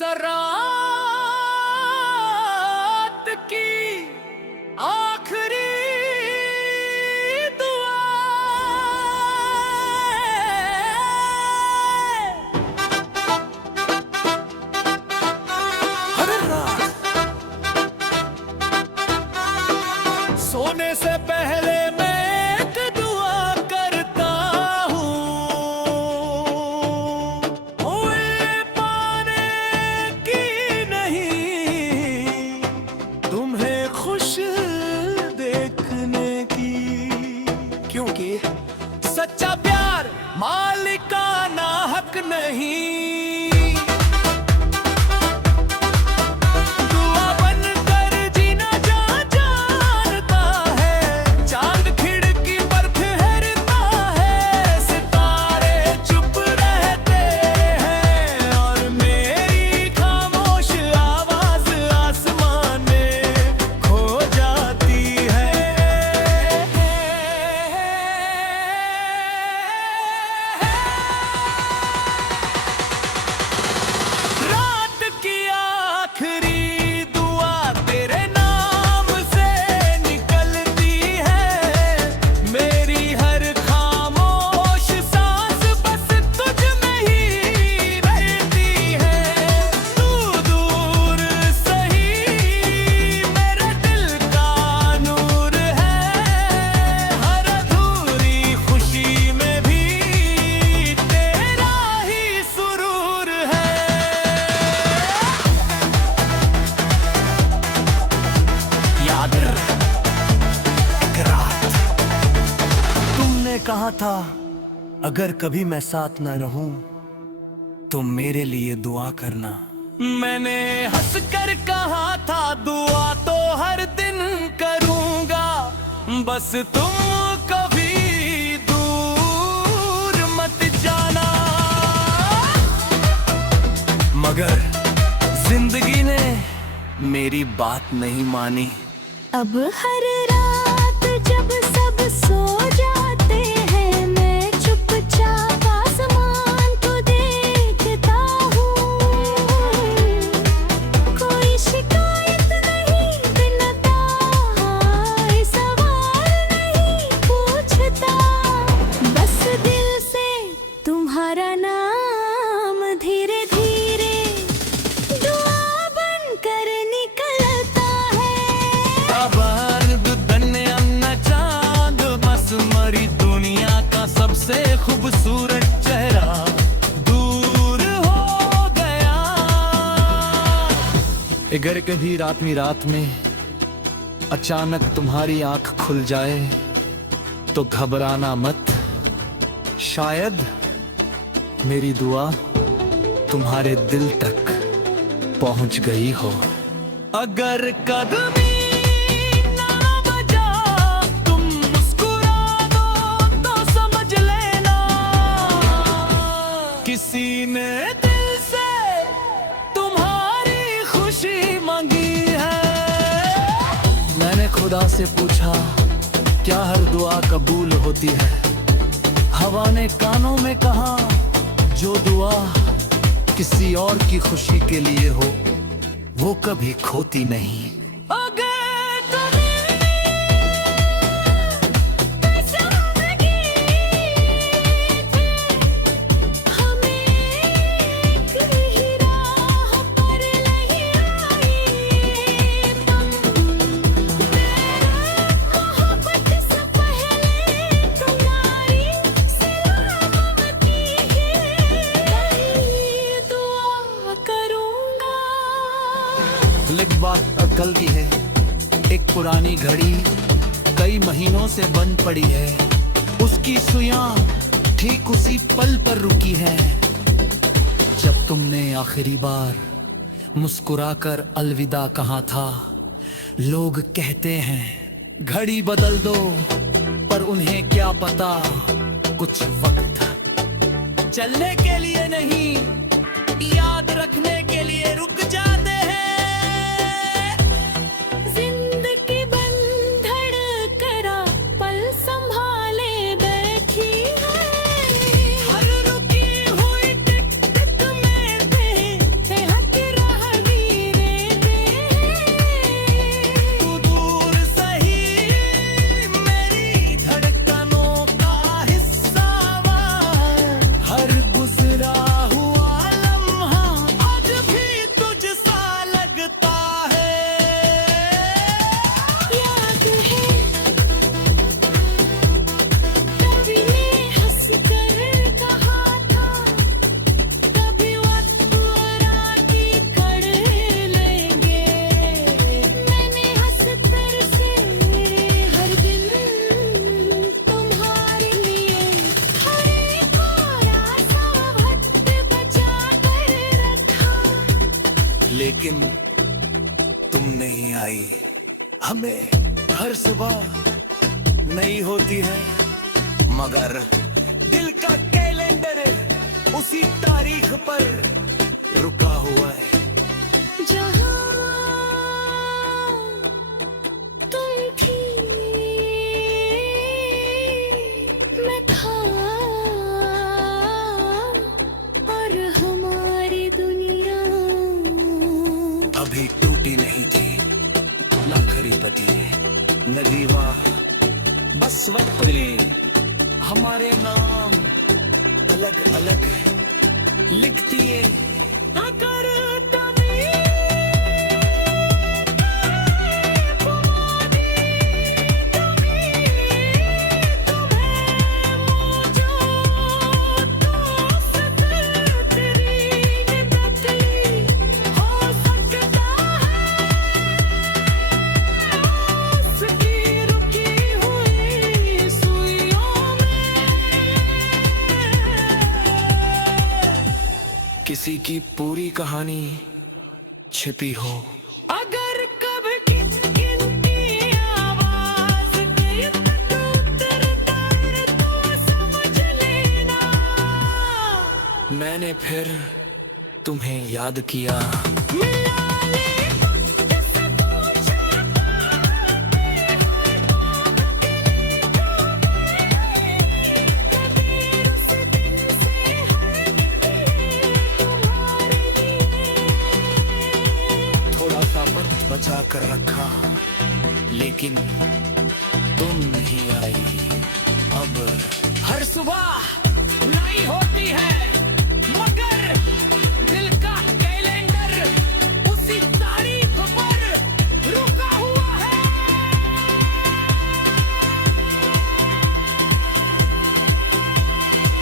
सरात की आखिरी दुआ। हर रात सोने से पहले मैं एक दुआ करता हूँ, हुए पाने की नहीं, तुम्हें खुश देखने की। क्योंकि सच्चा प्यार मालिकाना हक नहीं। दुआ बनकर जीना जा जानता है, चांद खिड़की पर ठहरता है, सितारे चुप रहते हैं और मेरी खामोश आवाज आसमान में खो जाती है। रात की आखिरी दुआ तेरे नाम से निकलती है, मेरी हर खामोश सांस बस तुझ में ही रहती है। तू दूर सही मेरे दिल का नूर है, हर अधूरी खुशी में भी तेरा ही सुरूर है। याद रख, एक रात तुमने कहा था अगर कभी मैं साथ न रहूं तो मेरे लिए दुआ करना। मैंने हंस कर कहा था दुआ तो हर दिन करूंगा, बस तुम कभी दूर मत जाना। मगर जिंदगी ने मेरी बात नहीं मानी। अब हर रात जब सब सो जाते हैं, मैं चुपचाप आसमान को देखता हूँ। कोई शिकायत नहीं, बिन ताए सवाल नहीं पूछता, बस दिल से तुम्हारा नाम धीरे धीरे दुआ बनकर निकलता है। आबाद धन्य अन्न चांद मसमरी दुनिया का सबसे खूबसूरत चेहरा दूर हो गया। अगर कभी रात में अचानक तुम्हारी आंख खुल जाए तो घबराना मत, शायद मेरी दुआ तुम्हारे दिल तक पहुंच गई हो। अगर कदमी ना बजा तुम मुस्कुरा दो तो समझ लेना, किसी ने दिल से तुम्हारी खुशी मांगी है। मैंने खुदा से पूछा क्या हर दुआ कबूल होती है? हवा ने कानों में कहा जो दुआ किसी और की खुशी के लिए हो वो कभी खोती नहीं। एक बात अकल की है, एक पुरानी घड़ी कई महीनों से बंद पड़ी है, उसकी सुइयां ठीक उसी पल पर रुकी है जब तुमने आखिरी बार मुस्कुराकर अलविदा कहा था। लोग कहते हैं घड़ी बदल दो, पर उन्हें क्या पता कुछ वक्त चलने के लिए नहीं, याद रखने के लिए रुक जाते हैं। जिंदगी बंधड़ करा पल संभाले बैठी है, हर रुकी हुई टिक टिक में थे हक लेकिन तुम नहीं आई। हमें हर सुबह नई होती है, मगर दिल का कैलेंडर उसी तारीख पर रुका हुआ है। जहाँ तुम थी मैं था, और हमारी दुनिया अभी टूटी नहीं थी, लाखरी बदी नदीवा बस वक्त ले हमारे नाम अलग अलग लिखती है। अगर किसी की पूरी कहानी छिपी हो, अगर कभी किनकी आवाज तो समझ लेना मैंने फिर तुम्हें याद किया। बचा कर रखा, लेकिन तुम नहीं आई। अब हर सुबह नई होती है, मगर दिल का कैलेंडर उसी तारीख पर रुका हुआ है।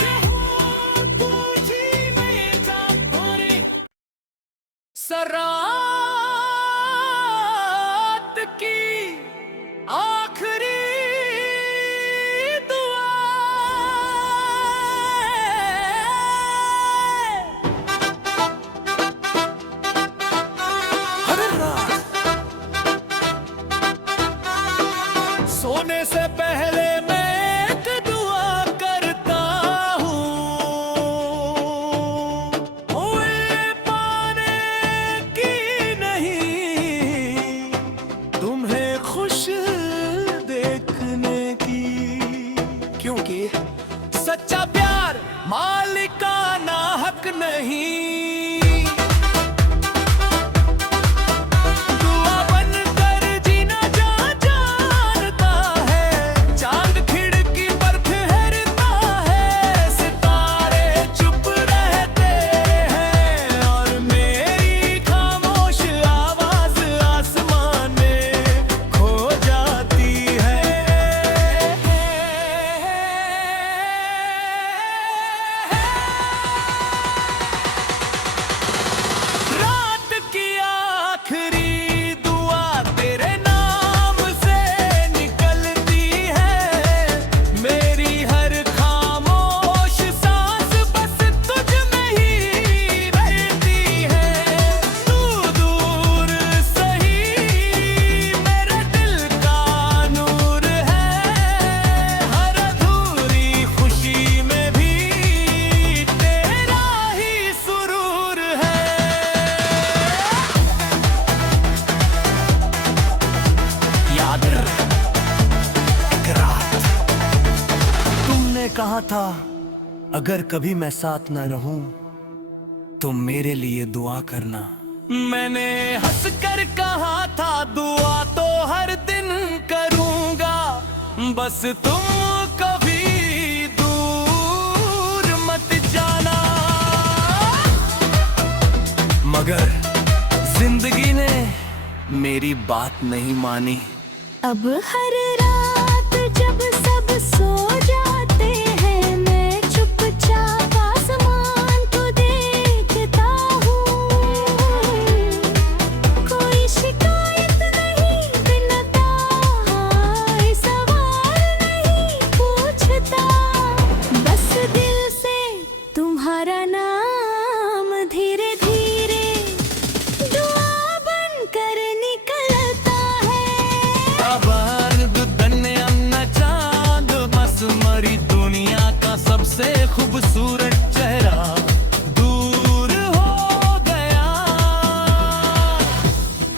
जहाँ पूछी में का पूरी सरा आखिरी दुआ। हर रात सोने से पहले मैं एक दुआ करता हूँ, ओए पाने की नहीं तुम्हें खुश क्योंकि सच्चा प्यार मालिकाना हक नहीं। दुआ बनकर जीना जा जानता है, चांद खिड़की पर ठहरता है, सितारे चुप रहते हैं, और मेरी खामोश आवाज आसमान में खो जाती है। कहा था अगर कभी मैं साथ न रहूं तो मेरे लिए दुआ करना। मैंने हंस कर कहा था दुआ तो हर दिन करूंगा, बस तुम कभी दूर मत जाना। मगर जिंदगी ने मेरी बात नहीं मानी। अब हर रात जब सब सो जाते हैं, मैं चुपचाप आसमान को देखता हूँ। कोई शिकायत नहीं, बिन ताए सवाल नहीं पूछता, बस दिल से तुम्हारा नाम धीरे धीरे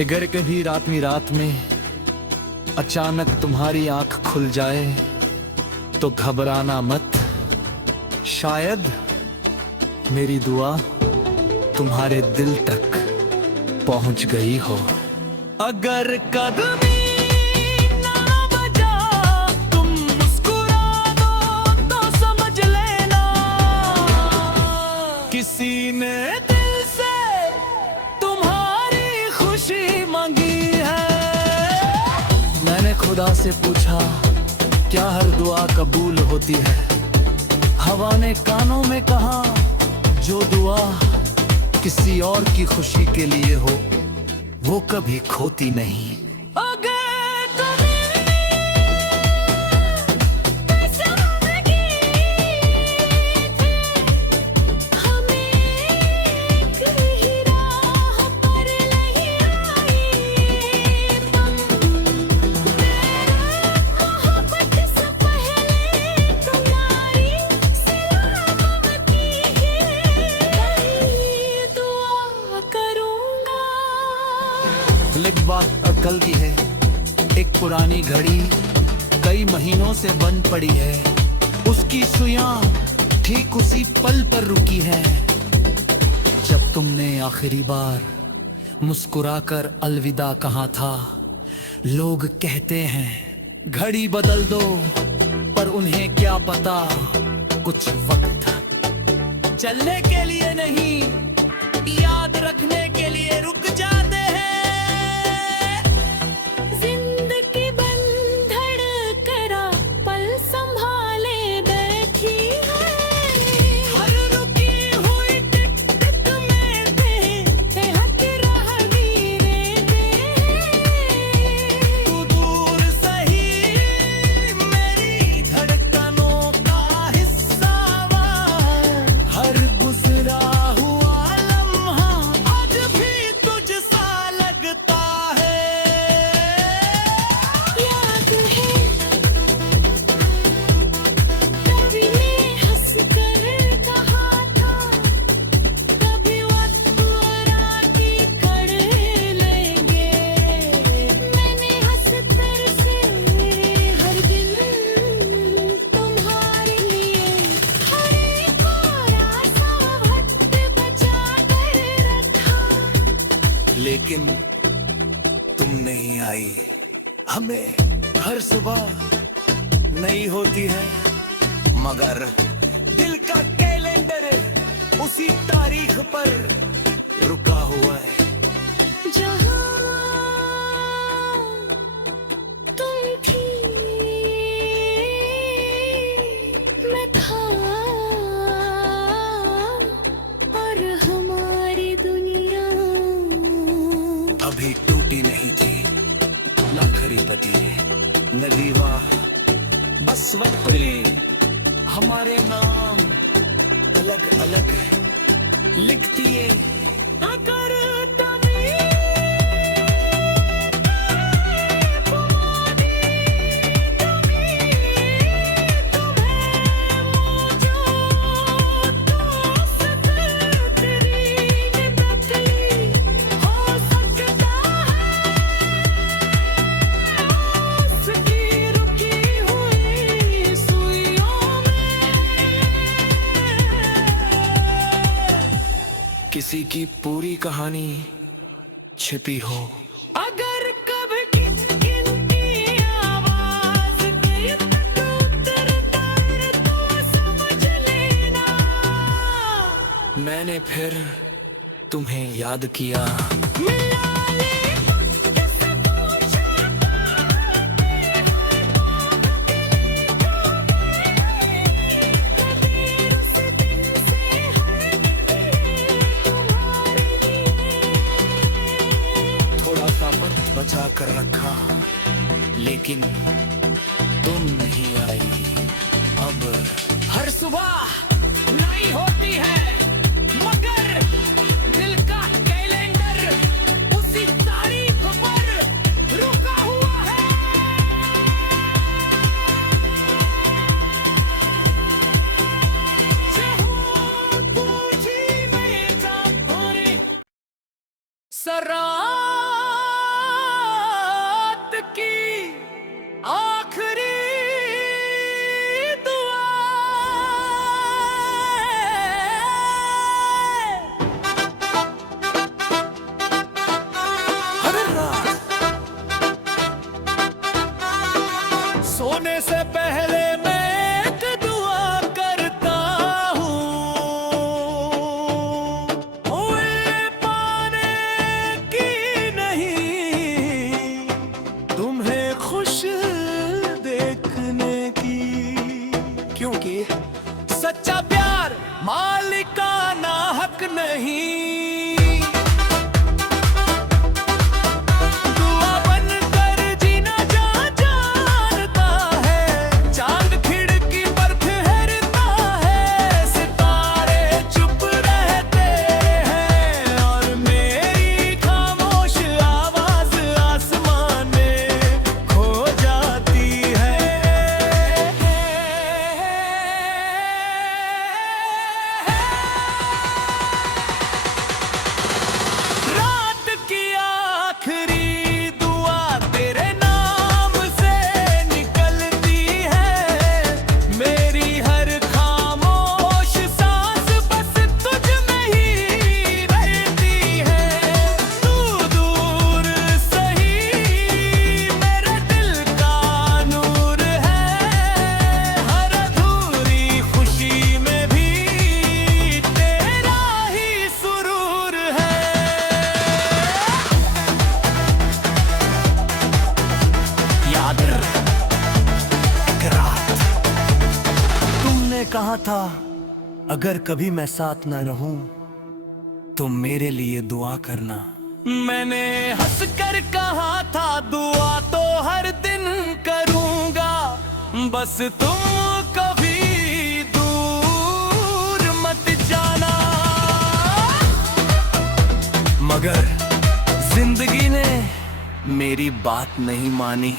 अगर कभी रात में अचानक तुम्हारी आंख खुल जाए तो घबराना मत, शायद मेरी दुआ तुम्हारे दिल तक पहुंच गई हो। अगर कदमी ना बजा तुम मुस्कुरा दो तो समझ लेना किसी ने दिल से तुम्हारी खुशी मांगी है। मैंने खुदा से पूछा क्या हर दुआ कबूल होती है? हवा ने कानों में कहा जो दुआ किसी और की खुशी के लिए हो वो कभी खोती नहीं। लिख बात अकल की है, एक पुरानी घड़ी कई महीनों से बंद पड़ी है, उसकी सुइयां ठीक उसी पल पर रुकी है जब तुमने आखिरी बार मुस्कुराकर अलविदा कहा था। लोग कहते हैं घड़ी बदल दो, पर उन्हें क्या पता कुछ वक्त चलने के लिए नहीं, याद रखने के लिए रुक जाते हैं। लेकिन तुम नहीं आई। हमें हर सुबह नई होती है, मगर दिल का कैलेंडर उसी तारीख पर रुका हुआ है। जहाँ तुम थी मैं था, और हमारी दुनिया अभी टूटी नहीं थी, लाखरी बदी नदी वाह बस वक्त हमारे नाम अलग अलग लिखती है। अगर किसी की पूरी कहानी छिपी हो, अगर कभी किनकी आवाज के उतरता है तो समझ लेना मैंने फिर तुम्हें याद किया। बचा कर रखा लेकिन तुम नहीं आई। अब हर सुबह नई होती है, मगर दिल का कैलेंडर उसी तारीख पर रुका हुआ है। सरा था अगर कभी मैं साथ न रहूं तो मेरे लिए दुआ करना। मैंने हंस कर कहा था दुआ तो हर दिन करूंगा, बस तुम कभी दूर मत जाना। मगर जिंदगी ने मेरी बात नहीं मानी।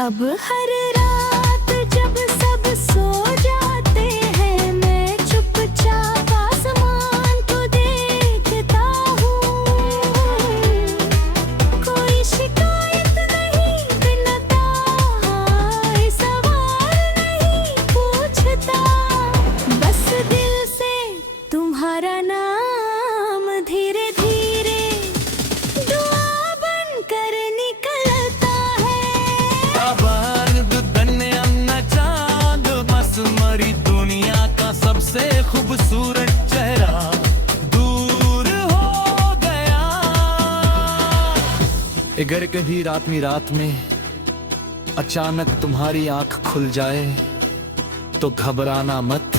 अब हर रात जब सब सो जाते हैं, मैं चुपचाप आसमान को देखता हूँ। कोई शिकायत नहीं करता, सवाल नहीं पूछता, बस दिल से तुम्हारा नाम धीरे धीरे दुआ बनकर निकलता है। आबाद धन्य अन्ना चांद मसमरी दुनिया का सबसे खूबसूरत चेहरा दूर हो गया। अगर कभी रात में अचानक तुम्हारी आंख खुल जाए तो घबराना मत,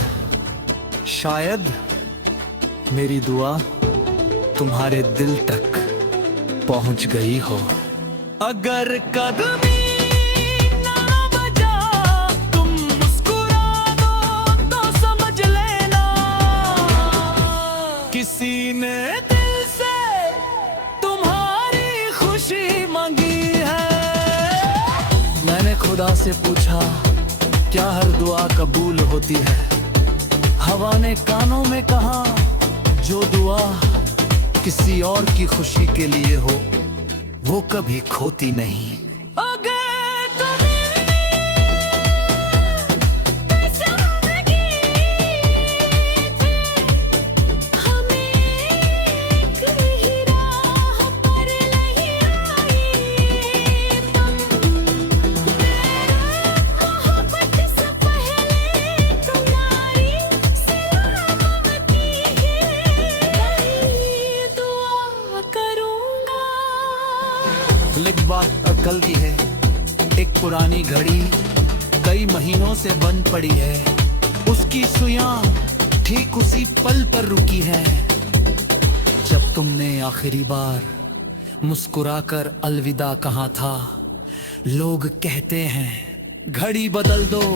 शायद मेरी दुआ तुम्हारे दिल तक पहुंच गई हो। अगर कदमी ना बजा तुम मुस्कुरा दो तो समझ लेना किसी ने दिल से तुम्हारी खुशी मांगी है। मैंने खुदा से पूछा क्या हर दुआ कबूल होती है? हवा ने कानों में कहा जो दुआ किसी और की खुशी के लिए हो वो कभी खोती नहीं। लिख बात अकल की है, एक पुरानी घड़ी कई महीनों से बंद पड़ी है, उसकी सुइयां ठीक उसी पल पर रुकी है जब तुमने आखिरी बार मुस्कुराकर अलविदा कहा था। लोग कहते हैं घड़ी बदल दो।